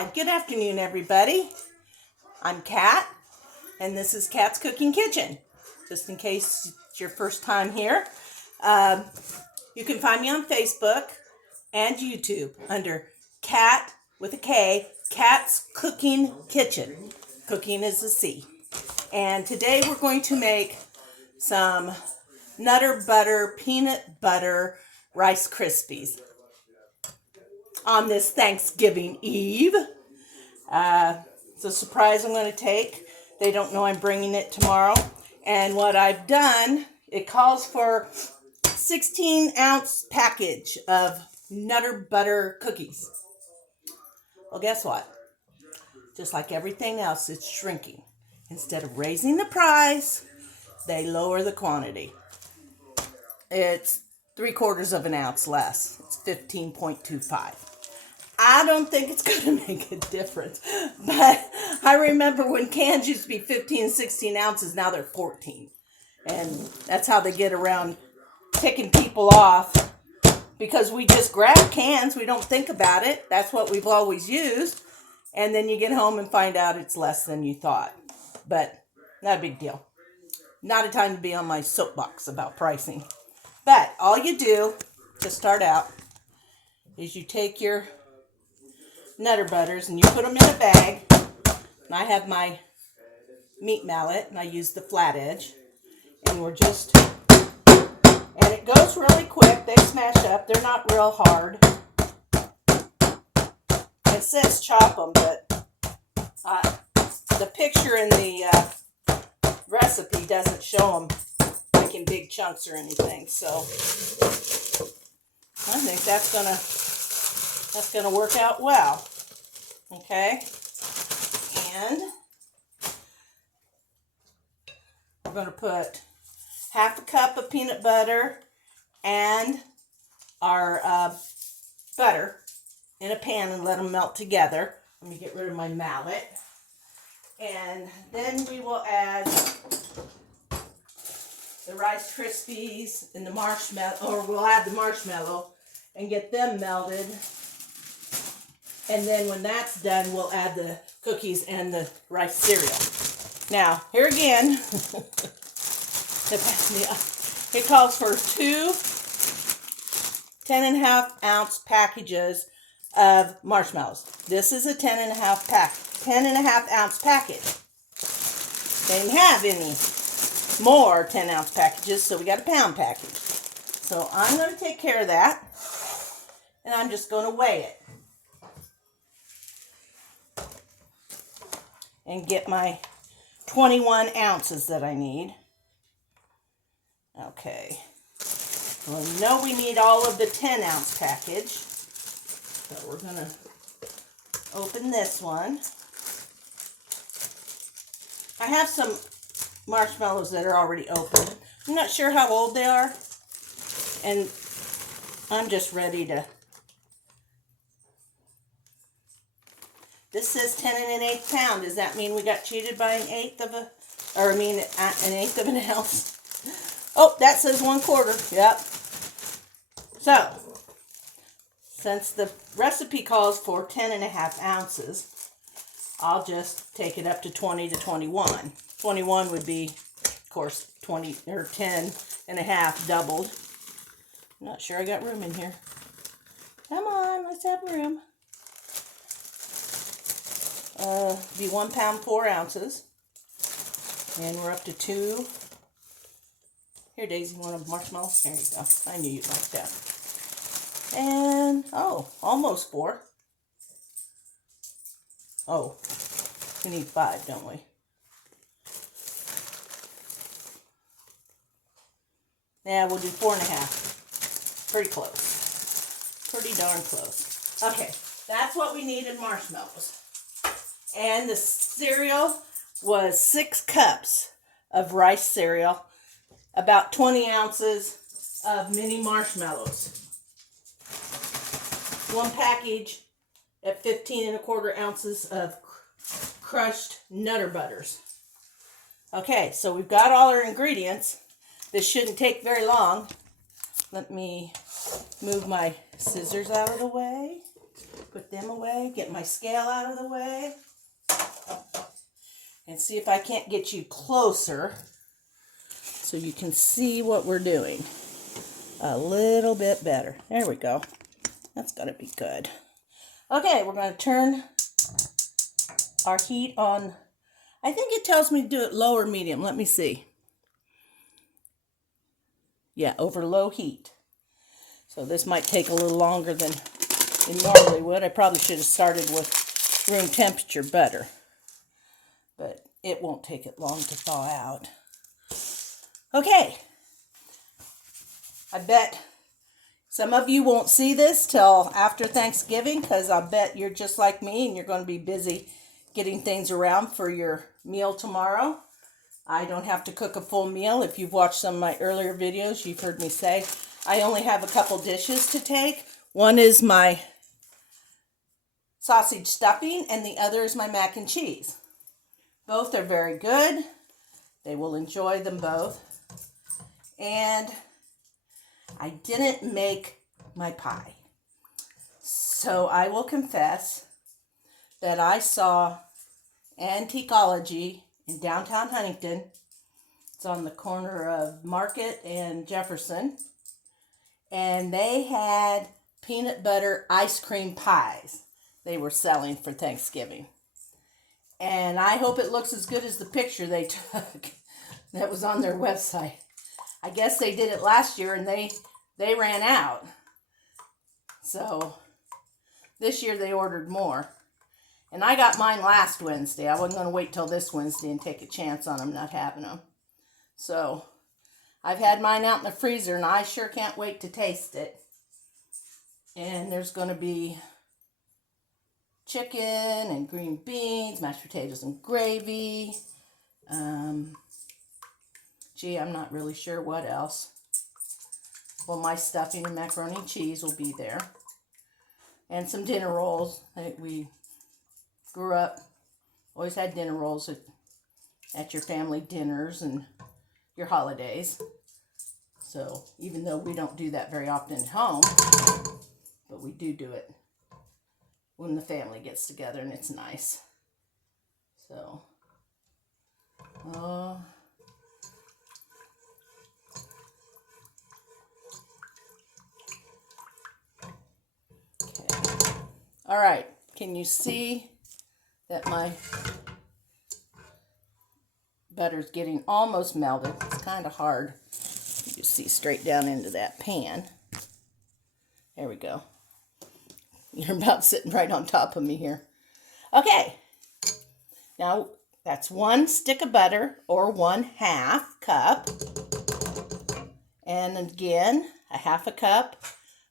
Hi, good afternoon, everybody. I'm Kat, and this is Kat's Cooking Kitchen. Just in case it's your first time here, you can find me on Facebook and YouTube under Kat with a K, Kat's Cooking Kitchen. Cooking is a C. And today we're going to make some Nutter Butter Peanut Butter Rice Krispies on this Thanksgiving Eve. It's a surprise I'm going to take. They don't know I'm bringing it tomorrow. And what I've done, it calls for 16-ounce package of Nutter Butter cookies. Well, guess what? Just like everything else, it's shrinking. Instead of raising the price, they lower the quantity. It's 3/4 of an ounce less. It's 15.25. I don't think it's going to make a difference. But I remember when cans used to be 15, 16 ounces, now they're 14. And that's how they get around picking people off. Because we just grab cans, we don't think about it. That's what we've always used. And then you get home and find out it's less than you thought. But not a big deal. Not a time to be on my soapbox about pricing. But all you do to start out is you take your Nutter Butters and you put them in a bag. And I have my meat mallet and I use the flat edge. And and it goes really quick. They smash up. They're not real hard. It says chop them, but the picture in the recipe doesn't show them making big chunks or anything. So I think that's gonna work out well. Okay, and we're gonna put half a cup of peanut butter and our butter in a pan and let them melt together. Let me get rid of my mallet. And then we will add the Rice Krispies and the marshmallow, or we'll add the marshmallow and get them melted. And then when that's done, we'll add the cookies and the rice cereal. Now, here again, it calls for 2 10.5-ounce packages of marshmallows. This is a 10.5-ounce package. They didn't have any more 10-ounce packages, so we got a pound package. So I'm going to take care of that, and I'm just going to weigh it and get my 21 ounces that I need. Okay. Well, we know we need all of the 10-ounce package. So we're going to open this one. I have some marshmallows that are already open. I'm not sure how old they are. And I'm just ready to... This says 10 1/8 pound. Does that mean we got cheated by an eighth of an eighth of an ounce? Oh, that says 1/4. Yep. So, since the recipe calls for 10.5 ounces, I'll just take it up to 20 to 21. 21 would be, of course, 20 or 10.5 doubled. I'm not sure I got room in here. Come on, let's have room. Be 1 pound 4 ounces, and we're up to 2. Here, Daisy, one of marshmallows. There you go. I knew you'd like that. And almost 4. Oh, we need 5, don't we? Yeah, we'll do 4.5. Pretty close. Pretty darn close. Okay, that's what we need in marshmallows. And the cereal was 6 cups of rice cereal, about 20 ounces of mini marshmallows. 1 package at 15 1/4 ounces of crushed Nutter Butters. Okay, so we've got all our ingredients. This shouldn't take very long. Let me move my scissors out of the way. Put them away, get my scale out of the way, and see if I can't get you closer so you can see what we're doing a little bit better. There we go. That's going to be good. Okay, we're going to turn our heat on. I think it tells me to do it low or medium. Let me see. Yeah, over low heat. So this might take a little longer than it normally would. I probably should have started with room temperature butter. But it won't take it long to thaw out. Okay. I bet some of you won't see this till after Thanksgiving because I bet you're just like me and you're going to be busy getting things around for your meal tomorrow. I don't have to cook a full meal. If you've watched some of my earlier videos, you've heard me say I only have a couple dishes to take. One is my sausage stuffing and the other is my mac and cheese. Both are very good. They will enjoy them both. And I didn't make my pie. So I will confess that I saw Antiqueology in downtown Huntington. It's on the corner of Market and Jefferson. And they had peanut butter ice cream pies they were selling for Thanksgiving. And I hope it looks as good as the picture they took that was on their website. I guess they did it last year and they ran out. So this year they ordered more. And I got mine last Wednesday. I wasn't going to wait till this Wednesday and take a chance on them not having them. So I've had mine out in the freezer and I sure can't wait to taste it. And there's going to be chicken and green beans, mashed potatoes and gravy. Gee, I'm not really sure what else. Well, my stuffing and macaroni and cheese will be there. And some dinner rolls. We grew up, always had dinner rolls at your family dinners and your holidays. So even though we don't do that very often at home, but we do it when the family gets together and it's nice. So, okay. All right, can you see that my butter's getting almost melted? It's kind of hard. You see straight down into that pan. There we go. You're about sitting right on top of me here. Okay. Now, that's 1 stick of butter or 1/2 cup. And again, a 1/2 cup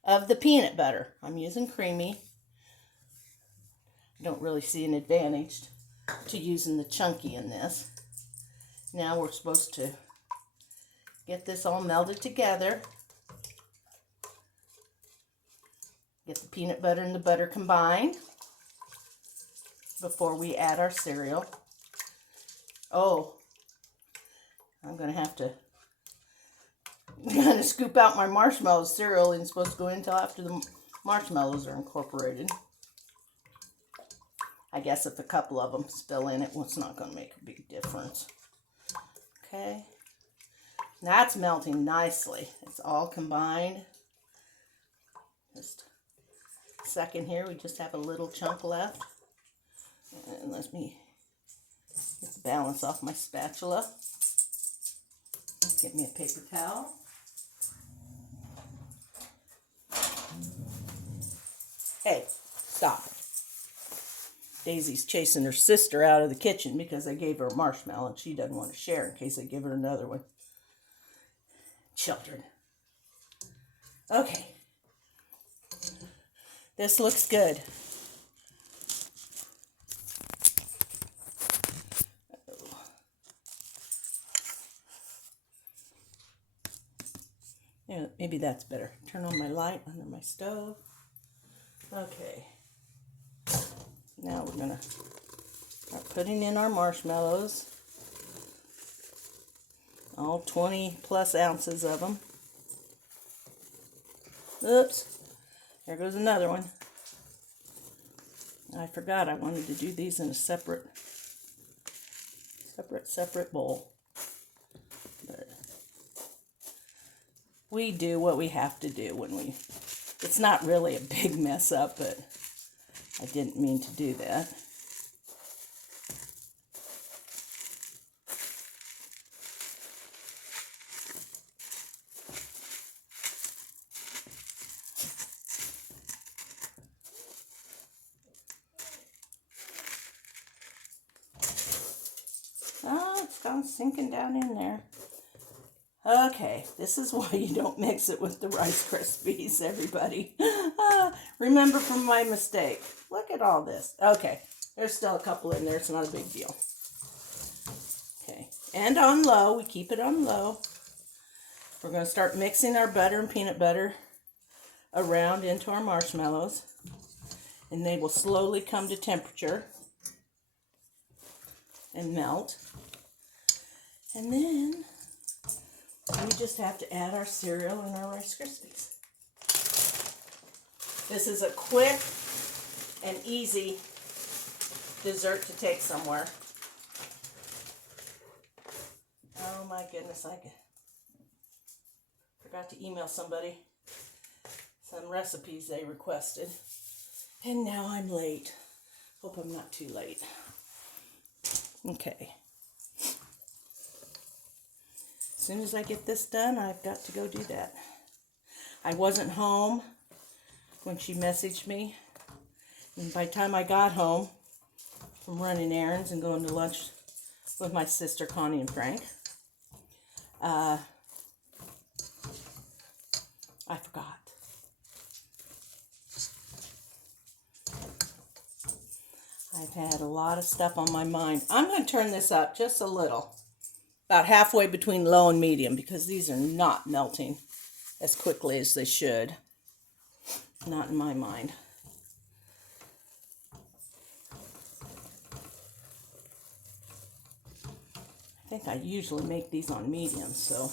of the peanut butter. I'm using creamy. I don't really see an advantage to using the chunky in this. Now we're supposed to get this all melded together. Get the peanut butter and the butter combined before we add our cereal. Oh, I'm going to scoop out my marshmallow cereal. It's supposed to go in until after the marshmallows are incorporated. I guess if a couple of them spill in it, well, it's not going to make a big difference. Okay. That's melting nicely. It's all combined. Just a second here. We just have a little chunk left. And let me get the balance off my spatula. Get me a paper towel. Hey, stop. Daisy's chasing her sister out of the kitchen because I gave her a marshmallow and she doesn't want to share in case I give her another one. Children. Okay. This looks good. Yeah, maybe that's better. Turn on my light under my stove. Okay. Now we're going to start putting in our marshmallows. All 20 plus ounces of them. Oops. There goes another one. I forgot I wanted to do these in a separate bowl. But we do what we have to do when we, it's not really a big mess up, but I didn't mean to do that. Oh, it's gone sinking down in there. Okay, this is why you don't mix it with the Rice Krispies, everybody. Remember from my mistake. Look at all this. Okay, there's still a couple in there. It's not a big deal. Okay, and on low. We keep it on low. We're going to start mixing our butter and peanut butter around into our marshmallows. And they will slowly come to temperature and melt. And then we just have to add our cereal and our Rice Krispies. This is a quick and easy dessert to take somewhere. Oh my goodness, I forgot to email somebody some recipes they requested. And now I'm late. Hope I'm not too late. Okay. As soon as I get this done, I've got to go do that. I wasn't home when she messaged me. And by the time I got home from running errands and going to lunch with my sister Connie and Frank, I forgot. I've had a lot of stuff on my mind. I'm going to turn this up just a little. About halfway between low and medium, because these are not melting as quickly as they should. Not in my mind. I think I usually make these on medium, so.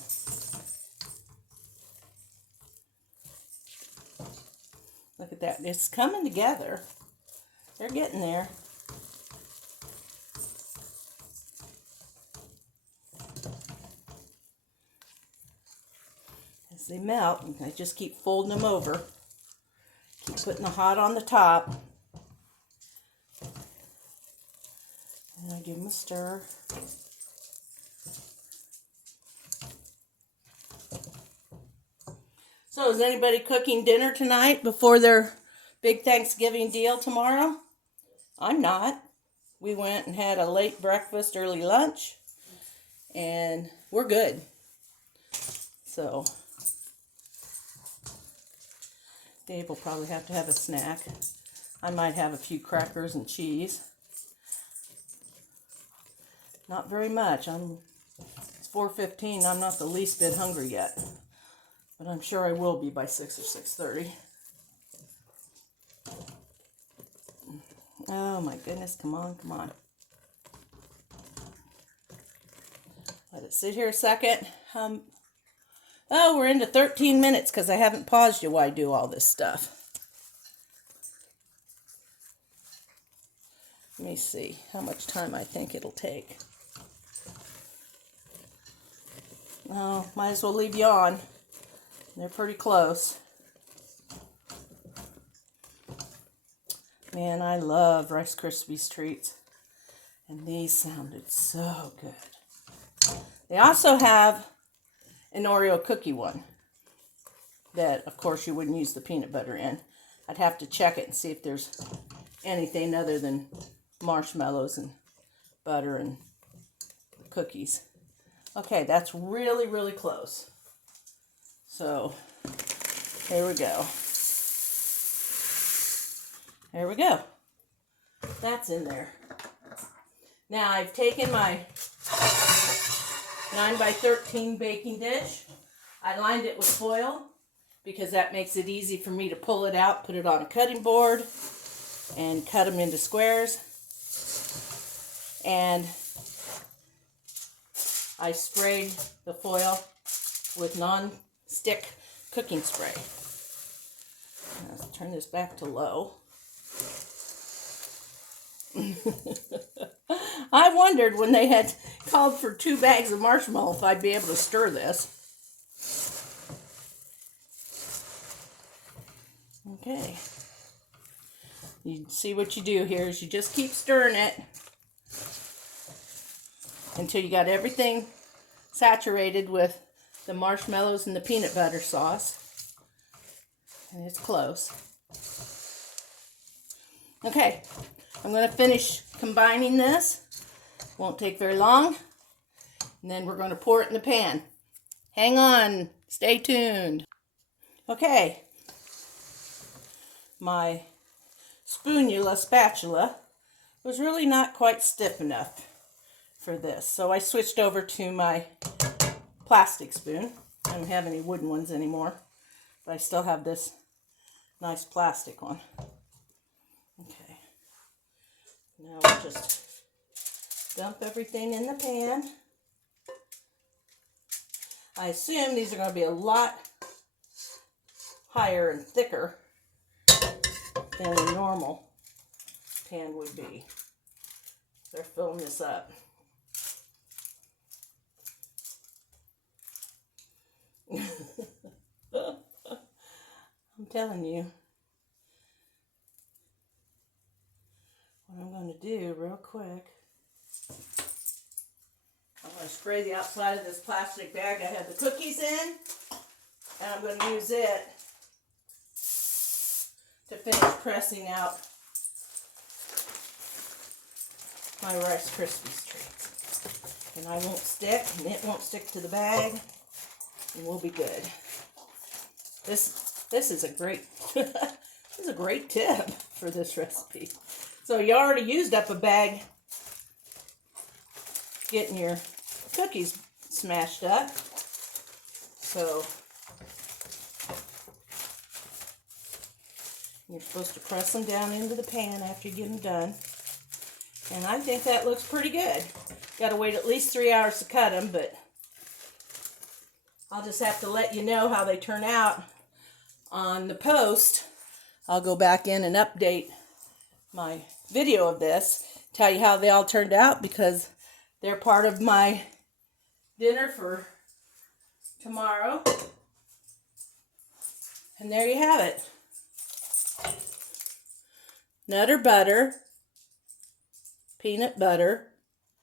Look at that. It's coming together. They're getting there. As they melt, I just keep folding them over. Keep putting the hot on the top. And I give them a stir. So is anybody cooking dinner tonight before their big Thanksgiving deal tomorrow? I'm not. We went and had a late breakfast, early lunch, and we're good. So Dave will probably have to have a snack. I might have a few crackers and cheese. Not very much. It's 4:15. I'm not the least bit hungry yet. But I'm sure I will be by 6 or 6:30. Oh my goodness, come on, come on. Let it sit here a second. Oh, we're into 13 minutes because I haven't paused you while I do all this stuff. Let me see how much time I think it'll take. Oh, might as well leave you on. They're pretty close. Man, I love Rice Krispies treats. And these sounded so good. They also have an Oreo cookie one that, of course, you wouldn't use the peanut butter in. I'd have to check it and see if there's anything other than marshmallows and butter and cookies. Okay, that's really, really close. So, here we go. There we go. That's in there. Now, I've taken my 9x13 baking dish. I lined it with foil because that makes it easy for me to pull it out, put it on a cutting board, and cut them into squares. And I sprayed the foil with non-stick cooking spray. Let's turn this back to low. I wondered when they had called for 2 bags of marshmallow if I'd be able to stir this. Okay. You see what you do here is you just keep stirring it until you got everything saturated with the marshmallows and the peanut butter sauce. And it's close. Okay, I'm going to finish combining this. Won't take very long. And then we're going to pour it in the pan. Hang on, stay tuned. Okay, my spatula was really not quite stiff enough for this. So I switched over to my plastic spoon. I don't have any wooden ones anymore, but I still have this nice plastic one. Okay, now we'll just dump everything in the pan. I assume these are going to be a lot higher and thicker than a normal pan would be. They're filling this up. I'm telling you. What I'm going to do real quick, I'm going to spray the outside of this plastic bag I had the cookies in, and I'm going to use it to finish pressing out my Rice Krispies treats. And I won't stick, and it won't stick to the bag, and we'll be good. This is a great this is a great tip for this recipe. So you already used up a bag getting your cookies smashed up. So you're supposed to press them down into the pan after you get them done. And I think that looks pretty good. Got to wait at least 3 hours to cut them, but I'll just have to let you know how they turn out on the post. I'll go back in and update my video of this, tell you how they all turned out, because they're part of my dinner for tomorrow. And there you have it. Nutter butter, peanut butter,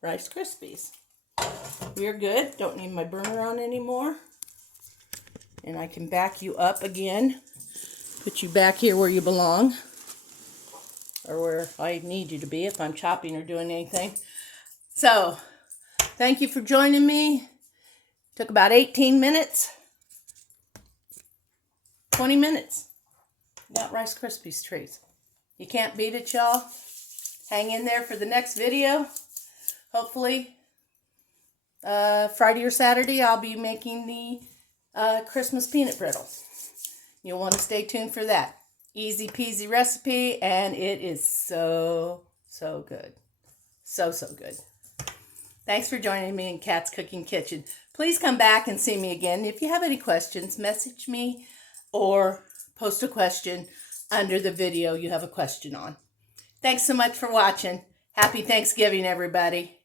Rice Krispies. We're good. Don't need my burner on anymore. And I can back you up again. Put you back here where you belong. Or where I need you to be if I'm chopping or doing anything. So, thank you for joining me. Took about 18 minutes. 20 minutes. Got Rice Krispies treats. You can't beat it, y'all. Hang in there for the next video. Hopefully, Friday or Saturday, I'll be making the Christmas peanut brittle. You'll want to stay tuned for that. Easy peasy recipe, and it is so good. So good. Thanks for joining me in Kat's Cooking Kitchen. Please come back and see me again. If you have any questions, message me or post a question under the video you have a question on. Thanks so much for watching. Happy Thanksgiving, everybody.